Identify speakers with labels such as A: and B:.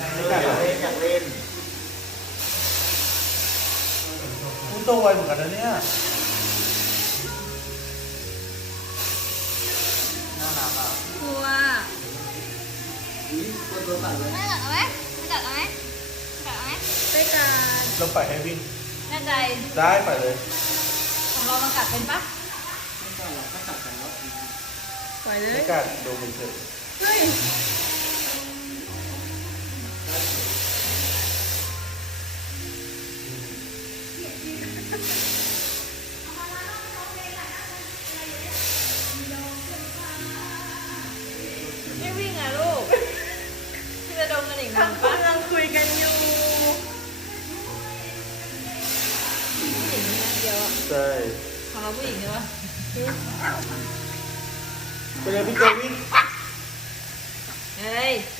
A: อยากเล่นอยากเล่น
B: คุณโตไวเหมือนกันนะเนี่ยน่ารักอ่ะ
C: กลัว
A: คนตัวสั่นเลย
C: ไม่กัดเอาไหมไม่กัดเอาไหมไม่กัดเอาไหมไม่กัด
B: เราปล่อยให้วิ่ง
C: แน่ใจ
B: ได้ไปเลย
C: ของเรามากัดเป็นปะ
A: ไม่ใช่หรอกก็จับกันแล้ว
C: ปล่อยเล
B: ไม่
C: ย
B: กล้าดูมันเถอะ
C: เฮ้ยไม่วิ่งอ่ะลูกพี่จะดมกันอีกนานปะกำลังคุยกันอยู่ผู้หญิงนี่นะเดียวอ่ะ
B: ใช่
C: ของเราผู้หญิงใช่ปะ
B: ไปเลยพี่โจวิ่ง
C: เฮ้ย